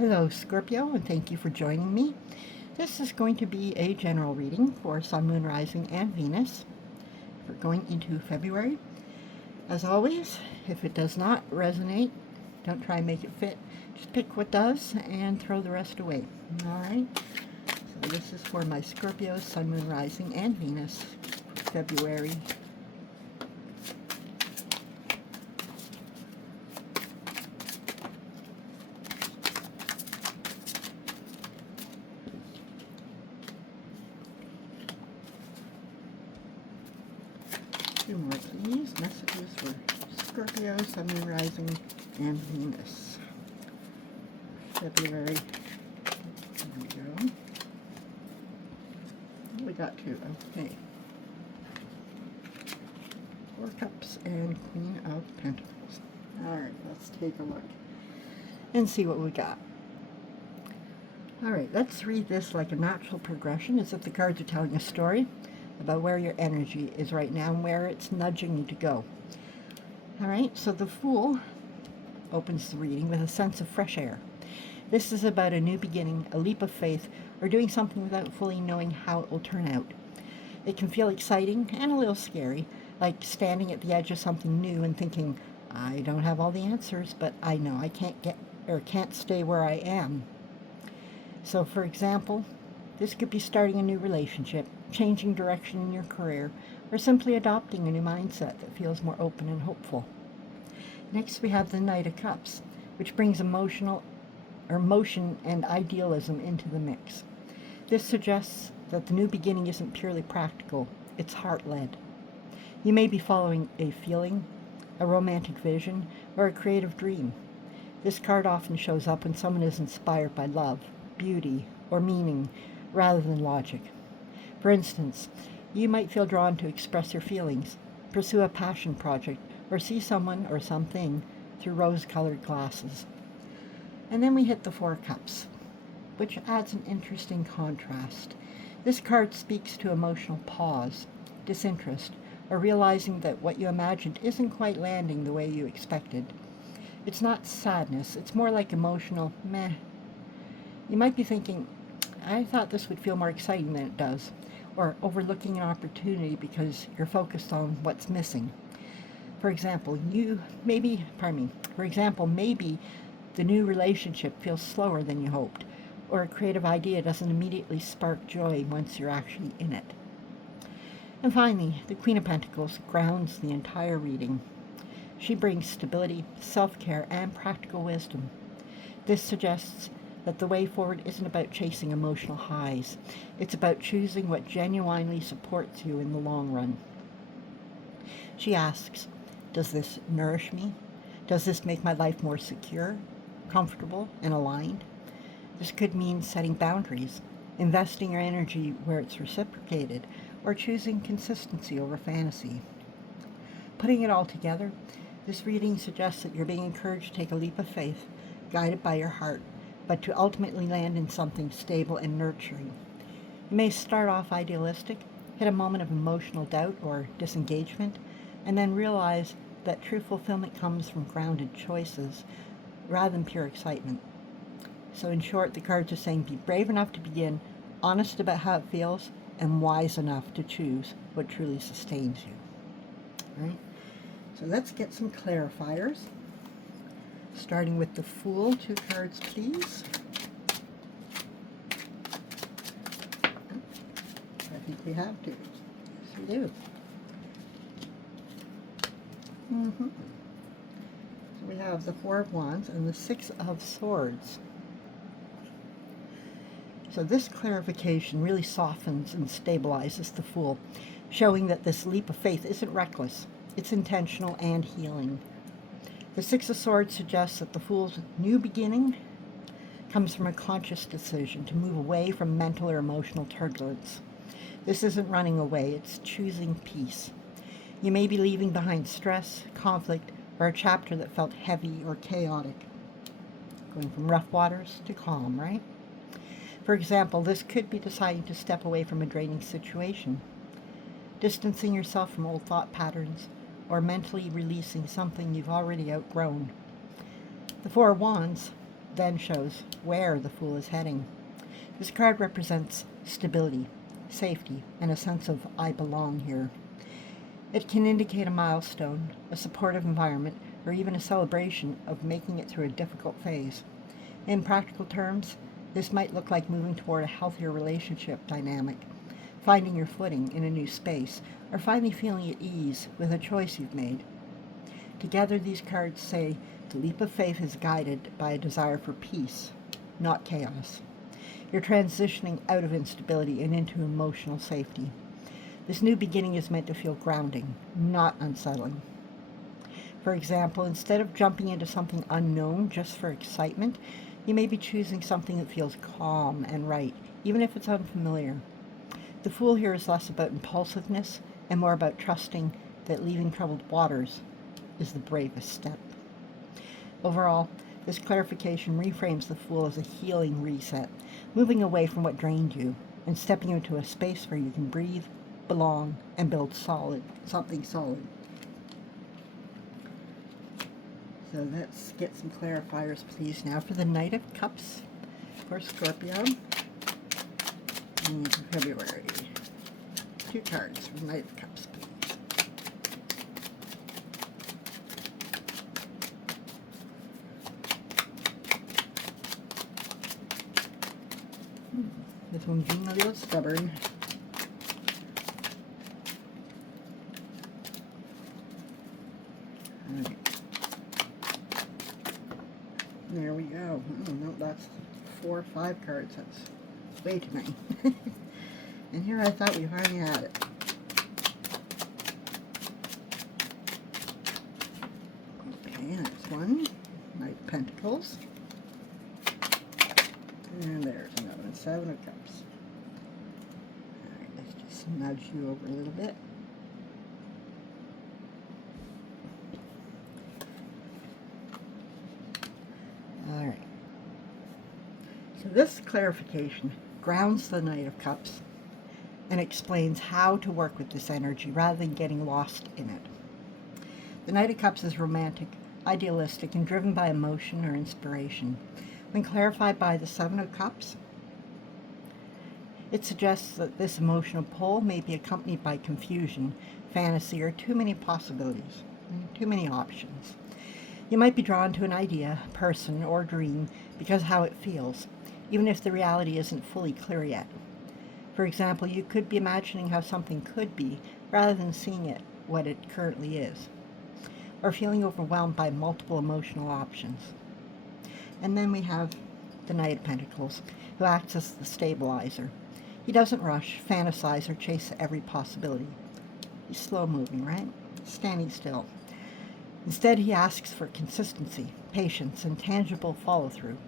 Hello, Scorpio, and thank you for joining me. This is going to be a general reading for Sun, Moon, Rising, and Venus. We're going into February. As always, if it does not resonate, don't try and make it fit. Just pick what does and throw the rest away. All right? So this is for my Scorpio, Sun, Moon, Rising, and Venus, February. Two more, please. Messages for Scorpio, Sun, Moon, Rising, and Venus. February. There we go. We got two. Okay. Four Cups and Queen of Pentacles. Alright, let's take a look and see what we got. Alright, let's read this like a natural progression, as if the cards are telling a story about where your energy is right now and where it's nudging you to go. Alright, so the Fool opens the reading with a sense of fresh air. This is about a new beginning, a leap of faith, or doing something without fully knowing how it will turn out. It can feel exciting and a little scary, like standing at the edge of something new and thinking, I don't have all the answers, but I know I can't stay where I am. So for example, this could be starting a new relationship, changing direction in your career, or simply adopting a new mindset that feels more open and hopeful. Next we have the Knight of Cups, which brings motion and idealism into the mix. This suggests that the new beginning isn't purely practical, it's heart-led. You may be following a feeling, a romantic vision, or a creative dream. This card often shows up when someone is inspired by love, beauty, or meaning, rather than logic. For instance, you might feel drawn to express your feelings, pursue a passion project, or see someone or something through rose-colored glasses. And then we hit the Four Cups, which adds an interesting contrast. This card speaks to emotional pause, disinterest, or realizing that what you imagined isn't quite landing the way you expected. It's not sadness, it's more like emotional meh. You might be thinking, I thought this would feel more exciting than it does, or overlooking an opportunity because you're focused on what's missing. For example, maybe the new relationship feels slower than you hoped, or a creative idea doesn't immediately spark joy once you're actually in it. And finally, the Queen of Pentacles grounds the entire reading. She brings stability, self-care, and practical wisdom. This suggests that the way forward isn't about chasing emotional highs. It's about choosing what genuinely supports you in the long run. She asks, does this nourish me? Does this make my life more secure, comfortable, and aligned? This could mean setting boundaries, investing your energy where it's reciprocated, or choosing consistency over fantasy. Putting it all together, this reading suggests that you're being encouraged to take a leap of faith, guided by your heart, but to ultimately land in something stable and nurturing. You may start off idealistic, hit a moment of emotional doubt or disengagement, and then realize that true fulfillment comes from grounded choices rather than pure excitement. So in short, the cards are saying be brave enough to begin, honest about how it feels, and wise enough to choose what truly sustains you. All right? So let's get some clarifiers. Starting with the Fool, 2 cards, please. I think we have to. Yes, we do. So we have the Four of Wands and the Six of Swords. So this clarification really softens and stabilizes the Fool, showing that this leap of faith isn't reckless. It's intentional and healing. The Six of Swords suggests that the Fool's new beginning comes from a conscious decision to move away from mental or emotional turbulence. This isn't running away, it's choosing peace. You may be leaving behind stress, conflict, or a chapter that felt heavy or chaotic. Going from rough waters to calm, right? For example, this could be deciding to step away from a draining situation, distancing yourself from old thought patterns, or mentally releasing something you've already outgrown. The Four of Wands then shows where the Fool is heading. This card represents stability, safety, and a sense of I belong here. It can indicate a milestone, a supportive environment, or even a celebration of making it through a difficult phase. In practical terms, this might look like moving toward a healthier relationship dynamic, finding your footing in a new space, or finally feeling at ease with a choice you've made. Together, these cards say the leap of faith is guided by a desire for peace, not chaos. You're transitioning out of instability and into emotional safety. This new beginning is meant to feel grounding, not unsettling. For example, instead of jumping into something unknown just for excitement, you may be choosing something that feels calm and right, even if it's unfamiliar. The Fool here is less about impulsiveness and more about trusting that leaving troubled waters is the bravest step. Overall, this clarification reframes the Fool as a healing reset, moving away from what drained you and stepping into a space where you can breathe, belong, and build something solid. So let's get some clarifiers, please, now for the Knight of Cups for Scorpio in February. 2 cards for Knight of Cups, please. This one's being a little stubborn. Alright. There we go. Oh, no, that's 4 or 5 cards. That's way too many. And here I thought we finally had it. Okay, that's one. Knight of Pentacles. And there's another one. 7 of Cups. Alright, let's just nudge you over a little bit. Alright. So this clarification grounds the Knight of Cups and explains how to work with this energy rather than getting lost in it. The Knight of Cups is romantic, idealistic, and driven by emotion or inspiration. When clarified by the 7 of Cups, it suggests that this emotional pull may be accompanied by confusion, fantasy, or too many possibilities, too many options. You might be drawn to an idea, person, or dream because of how it feels, even if the reality isn't fully clear yet. For example, you could be imagining how something could be rather than seeing it what it currently is, or feeling overwhelmed by multiple emotional options. And then we have the Knight of Pentacles, who acts as the stabilizer. He doesn't rush, fantasize, or chase every possibility. He's slow-moving, right? Standing still. Instead, he asks for consistency, patience, and tangible follow-through.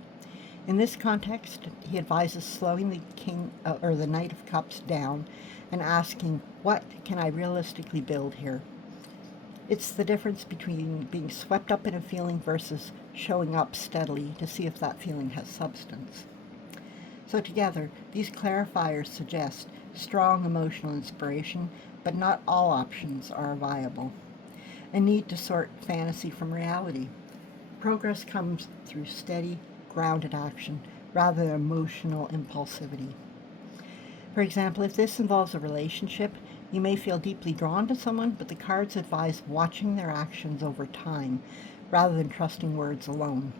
In this context, he advises slowing the Knight of Cups down and asking, what can I realistically build here? It's the difference between being swept up in a feeling versus showing up steadily to see if that feeling has substance. So together, these clarifiers suggest strong emotional inspiration, but not all options are viable. A need to sort fantasy from reality. Progress comes through steady, grounded action rather than emotional impulsivity. For example, if this involves a relationship, you may feel deeply drawn to someone, but the cards advise watching their actions over time rather than trusting words alone.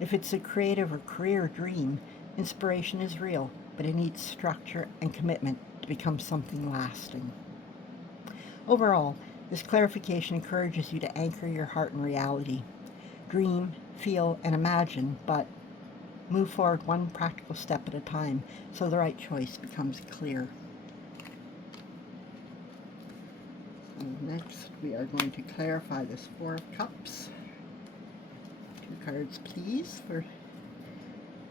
If it's a creative or career dream, inspiration is real, but it needs structure and commitment to become something lasting. Overall, this clarification encourages you to anchor your heart in reality. Dream, feel, and imagine, but move forward one practical step at a time so the right choice becomes clear. So next, we are going to clarify this 4 of Cups. 2 cards, please, for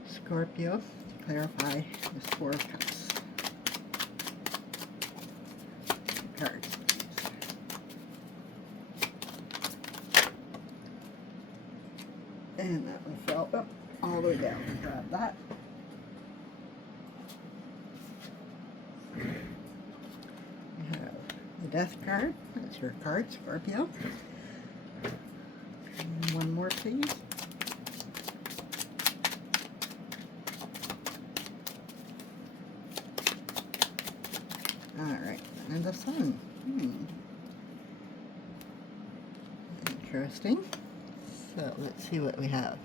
Scorpio to clarify this 4 of Cups. 2 cards, please. And that one fell up all the way down. Grab that. We have the Death card. That's your card, Scorpio. And one more, please. the Sun. Interesting. So let's see what we have.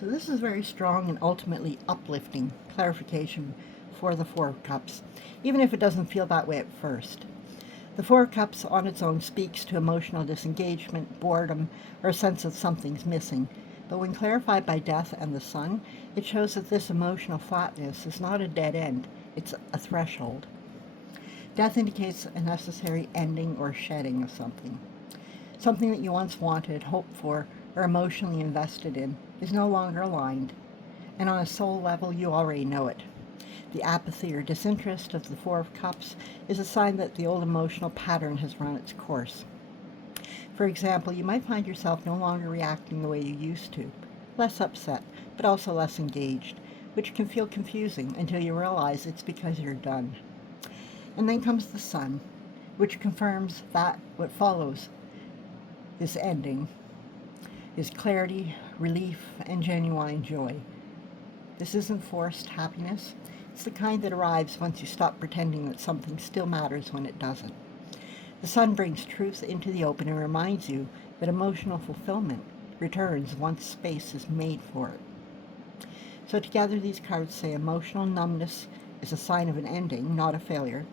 So this is very strong and ultimately uplifting clarification for the Four of Cups, even if it doesn't feel that way at first. The Four of Cups on its own speaks to emotional disengagement, boredom, or a sense that something's missing. But when clarified by Death and the Sun, it shows that this emotional flatness is not a dead end, it's a threshold. Death indicates a necessary ending or shedding of something. Something that you once wanted, hoped for, or emotionally invested in is no longer aligned, and on a soul level you already know it. The apathy or disinterest of the Four of Cups is a sign that the old emotional pattern has run its course. For example, you might find yourself no longer reacting the way you used to, less upset, but also less engaged, which can feel confusing until you realize it's because you're done. And then comes the Sun, which confirms that what follows this ending is clarity, relief, and genuine joy. This isn't forced happiness. It's the kind that arrives once you stop pretending that something still matters when it doesn't. The Sun brings truth into the open and reminds you that emotional fulfillment returns once space is made for it. So together these cards say emotional numbness is a sign of an ending, not a failure.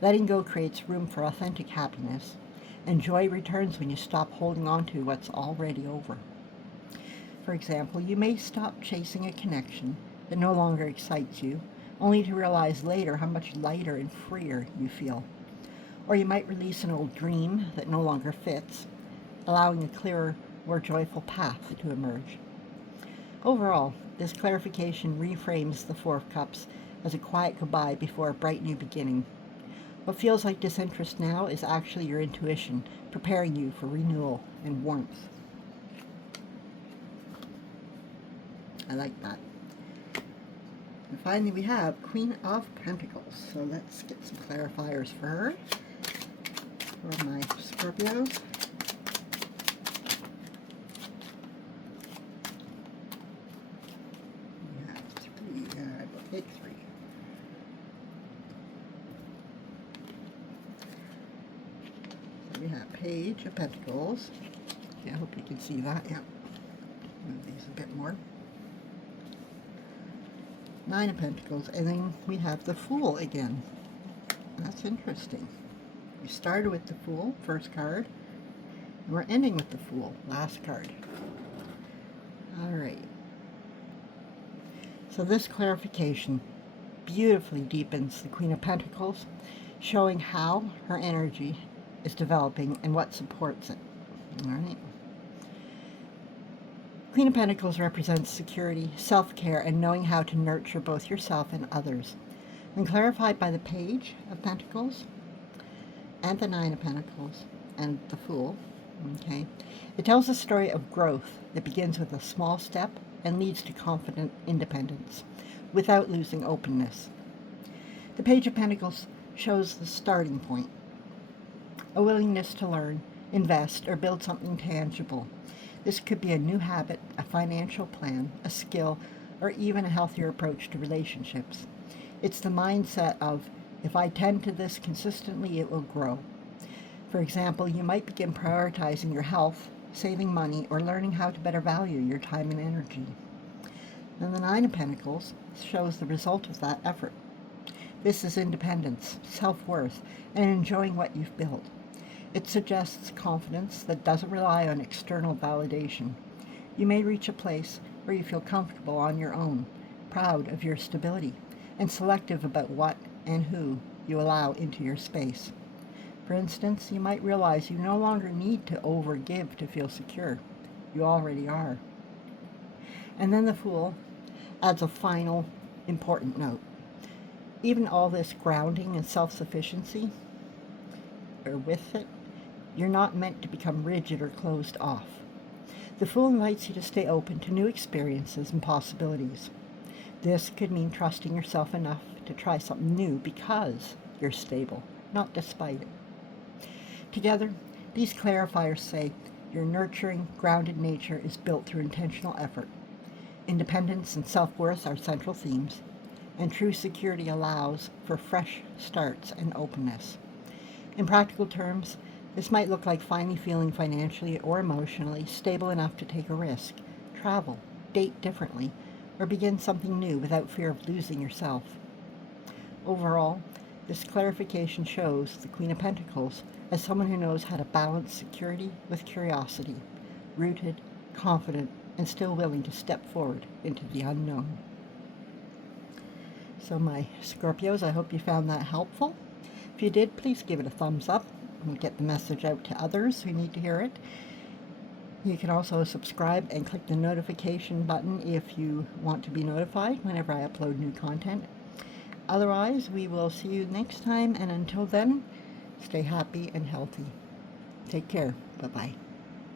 Letting go creates room for authentic happiness, and joy returns when you stop holding on to what's already over. For example, you may stop chasing a connection that no longer excites you, only to realize later how much lighter and freer you feel. Or you might release an old dream that no longer fits, allowing a clearer, more joyful path to emerge. Overall, this clarification reframes the Four of Cups as a quiet goodbye before a bright new beginning. What feels like disinterest now is actually your intuition preparing you for renewal and warmth. I like that. And finally we have Queen of Pentacles. So let's get some clarifiers for her, for my Scorpios. We have three, I will take three. So we have Page of Pentacles. Okay, I hope you can see that. Yeah. Move these a bit more. Nine of Pentacles, and then we have the Fool again. That's interesting. We started with the Fool, first card, and we're ending with the Fool, last card. Alright. So this clarification beautifully deepens the Queen of Pentacles, showing how her energy is developing and what supports it. Alright. Queen of Pentacles represents security, self-care, and knowing how to nurture both yourself and others. When clarified by the Page of Pentacles and the Nine of Pentacles and the Fool, okay, it tells a story of growth that begins with a small step and leads to confident independence without losing openness. The Page of Pentacles shows the starting point, a willingness to learn, invest, or build something tangible. This could be a new habit, a financial plan, a skill, or even a healthier approach to relationships. It's the mindset of, if I tend to this consistently, it will grow. For example, you might begin prioritizing your health, saving money, or learning how to better value your time and energy. Then the Nine of Pentacles shows the result of that effort. This is independence, self-worth, and enjoying what you've built. It suggests confidence that doesn't rely on external validation. You may reach a place where you feel comfortable on your own, proud of your stability, and selective about what and who you allow into your space. For instance, you might realize you no longer need to overgive to feel secure. You already are. And then the Fool adds a final important note. Even all this grounding and self-sufficiency, or with it, you're not meant to become rigid or closed off. The Fool invites you to stay open to new experiences and possibilities. This could mean trusting yourself enough to try something new because you're stable, not despite it. Together, these clarifiers say your nurturing, grounded nature is built through intentional effort. Independence and self-worth are central themes, and true security allows for fresh starts and openness. In practical terms, this might look like finally feeling financially or emotionally stable enough to take a risk, travel, date differently, or begin something new without fear of losing yourself. Overall, this clarification shows the Queen of Pentacles as someone who knows how to balance security with curiosity, rooted, confident, and still willing to step forward into the unknown. So my Scorpios, I hope you found that helpful. If you did, please give it a thumbs up and get the message out to others who need to hear it. You can also subscribe and click the notification button if you want to be notified whenever I upload new content. Otherwise, we will see you next time, and until then, stay happy and healthy. Take care. Bye-bye.